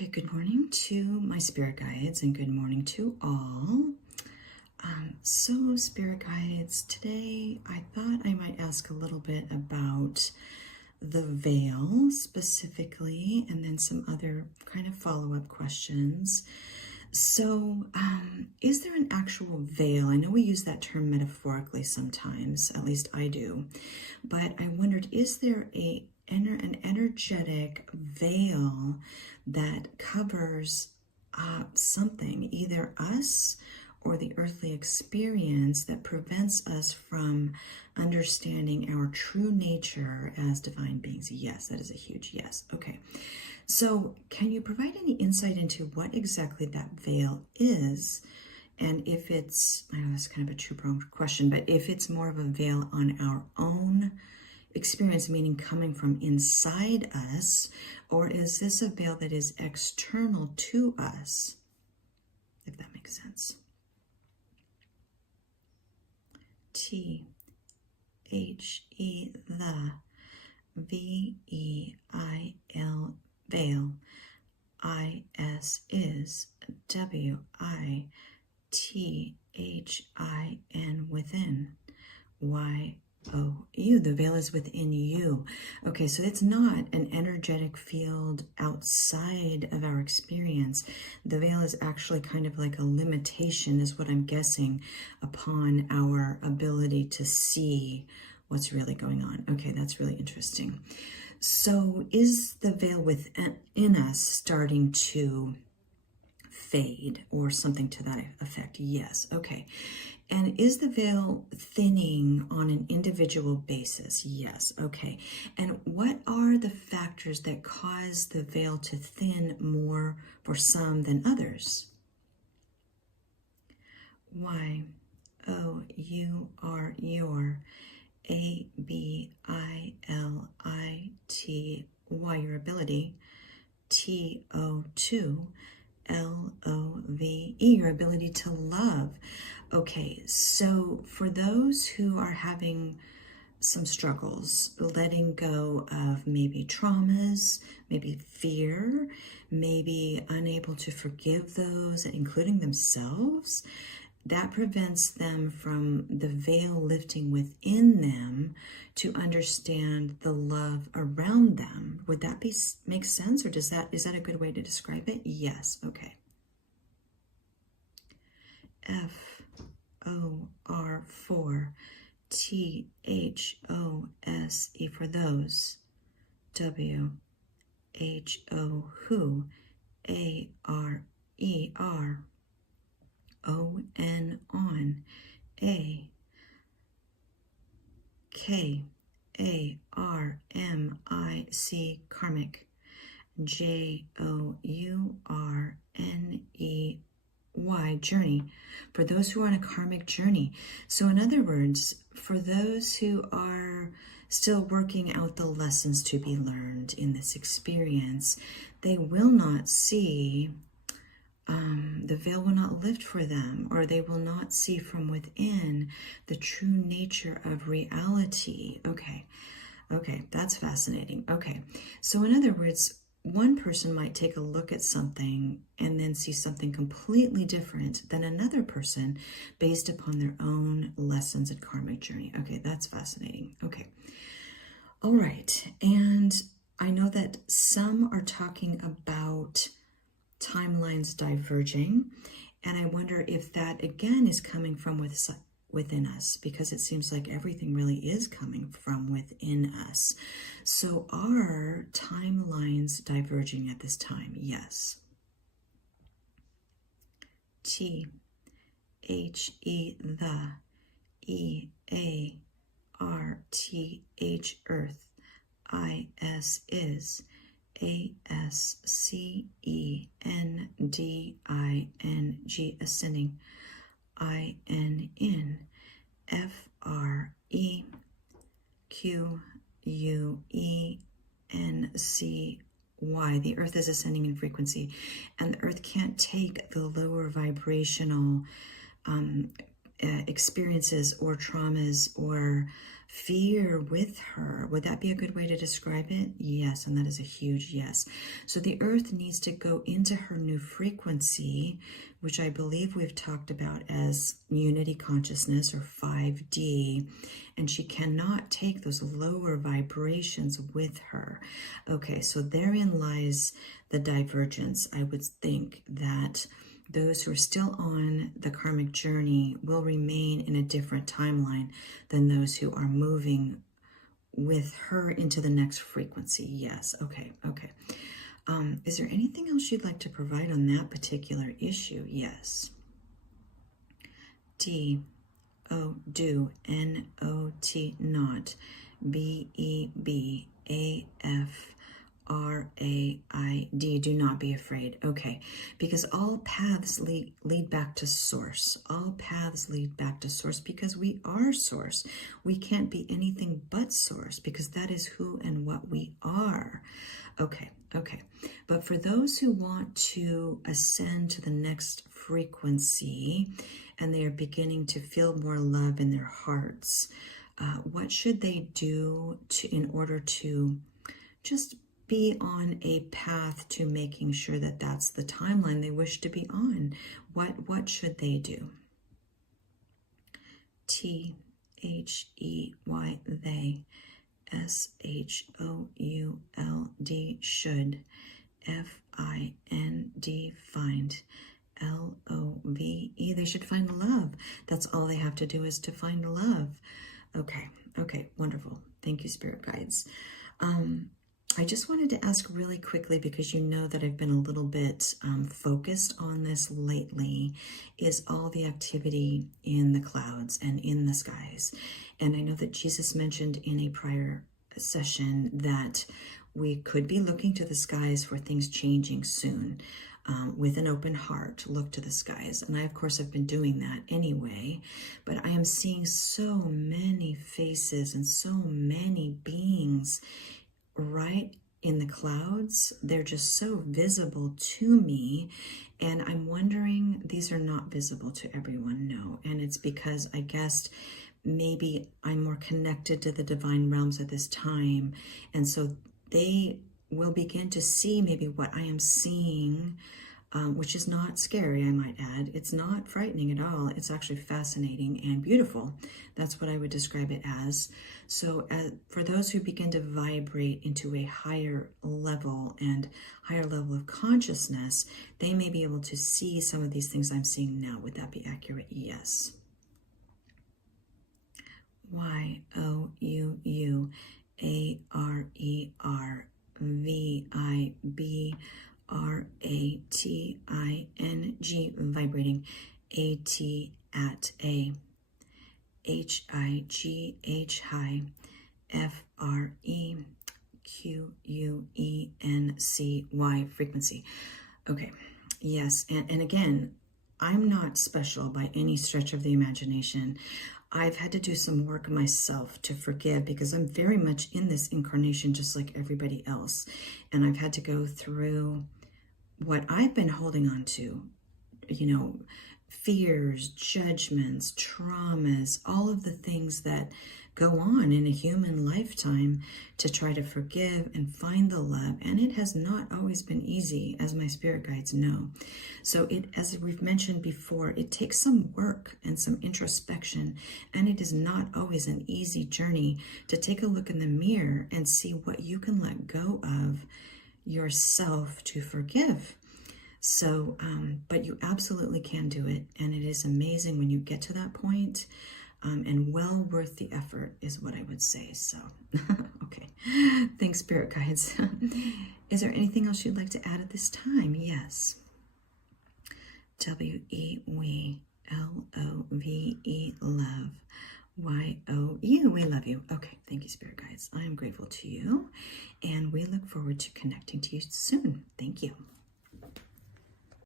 Okay, good morning to my spirit guides and good morning to all. So spirit guides, today I thought I might ask a little bit about the veil specifically, and then some other kind of follow-up questions. So is there an actual veil? I know we use that term metaphorically sometimes, at least I do, but I wondered, is there an energetic veil that covers something, either us or the earthly experience, that prevents us from understanding our true nature as divine beings? Yes, that is a huge yes. Okay, so can you provide any insight into what exactly that veil is? And if it's, I know that's kind of a two-pronged question, but if it's more of a veil on our own experience, meaning coming from inside us, or is this a veil that is external to us, if that makes sense? T-H-E, the, V-E-I-L, veil, I-S is, W-I-T-H-I-N, within, Y-O-U, the veil is within you. Okay, so it's not an energetic field outside of our experience. The veil is actually kind of like a limitation, is what I'm guessing, upon our ability to see what's really going on. Okay, that's really interesting. So is the veil within us starting to fade or something to that effect? Yes. Okay. And is the veil thinning on an individual basis? Yes. Okay. And what are the factors that cause the veil to thin more for some than others? Y-O-U-R, your, A-B-I-L-I-T-Y, your ability, T-O-2, L-O-V-E, your ability to love. Okay, so for those who are having some struggles, letting go of maybe traumas, maybe fear, maybe unable to forgive those, including themselves, that prevents them from the veil lifting within them to understand the love around them. Would that make sense, or is that a good way to describe it? Yes. Okay. F-O-R-4, T-H-O-S-E, for those, W-H-O, who, A-R-E-R, O-N, on, A, K-A-R-M-I-C, karmic, J-O-U-R-N-E-Y, journey, for those who are on a karmic journey. So in other words, for those who are still working out the lessons to be learned in this experience, they will not see, the veil will not lift for them, or they will not see from within the true nature of reality. Okay, that's fascinating. Okay, so in other words, one person might take a look at something and then see something completely different than another person based upon their own lessons and karmic journey. Okay, that's fascinating. Okay, all right, and I know that some are talking about timelines diverging, and I wonder if that again is coming from within us, because it seems like everything really is coming from within us. So are timelines diverging at this time? Yes. T-H-E, the, E-A-R-T-H, earth, I-S is, A-S-C-E-N-D-I-N-G, ascending, I-N, in, F-R-E-Q-U-E-N-C-Y. The earth is ascending in frequency, and the earth can't take the lower vibrational experiences or traumas or fear with her. Would that be a good way to describe it? Yes, and that is a huge yes. So the earth needs to go into her new frequency, which I believe we've talked about as unity consciousness or 5D, and she cannot take those lower vibrations with her. Okay, so therein lies the divergence. I would think that those who are still on the karmic journey will remain in a different timeline than those who are moving with her into the next frequency. Yes, okay. Is there anything else you'd like to provide on that particular issue? Yes. D-O, do, N-O-T, not, B-E-B-A-F, R-A-I-D, do not be afraid. Okay, because all paths lead back to source. All paths lead back to source because we are source. We can't be anything but source because that is who and what we are. Okay. But for those who want to ascend to the next frequency and they are beginning to feel more love in their hearts, what should they do in order to just be on a path to making sure that that's the timeline they wish to be on? What should they do? T-H-E-Y, they. S-H-O-U-L-D, should. F-I-N-D, find. L-O-V-E, they should find love. That's all they have to do is to find love. Okay, wonderful. Thank you, Spirit Guides. I just wanted to ask really quickly, because you know that I've been a little bit focused on this lately, is all the activity in the clouds and in the skies. And I know that Jesus mentioned in a prior session that we could be looking to the skies for things changing soon. With an open heart, look to the skies. And I, of course, have been doing that anyway. But I am seeing so many faces and so many beings right in the clouds. They're just so visible to me, and I'm wondering, these are not visible to everyone, no, and it's because I guess maybe I'm more connected to the divine realms at this time, and so they will begin to see maybe what I am seeing, which is not scary, I might add. It's not frightening at all. It's actually fascinating and beautiful. That's what I would describe it as. So for those who begin to vibrate into a higher level of consciousness, they may be able to see some of these things I'm seeing now. Would that be accurate? Yes. Y-O-U-A-R-E-R-V-I-B-R-A-T-I-N-G, vibrating. A-T-A, H-I-G-H, high, F-R-E-Q-U-E-N-C-Y, frequency. Okay, yes, and again, I'm not special by any stretch of the imagination. I've had to do some work myself to forgive because I'm very much in this incarnation just like everybody else. And I've had to go through what I've been holding on to, fears, judgments, traumas, all of the things that go on in a human lifetime to try to forgive and find the love. And it has not always been easy, as my spirit guides know. So as we've mentioned before, it takes some work and some introspection, and it is not always an easy journey to take a look in the mirror and see what you can let go of yourself to forgive. So, but you absolutely can do it, and it is amazing when you get to that point. And well worth the effort is what I would say. So, okay. Thanks, Spirit Guides. Is there anything else you'd like to add at this time? Yes. W-E-We-L-O-V-E, love. Y-O-U, we love you. Okay, thank you, Spirit Guides. I am grateful to you, and we look forward to connecting to you soon. Thank you.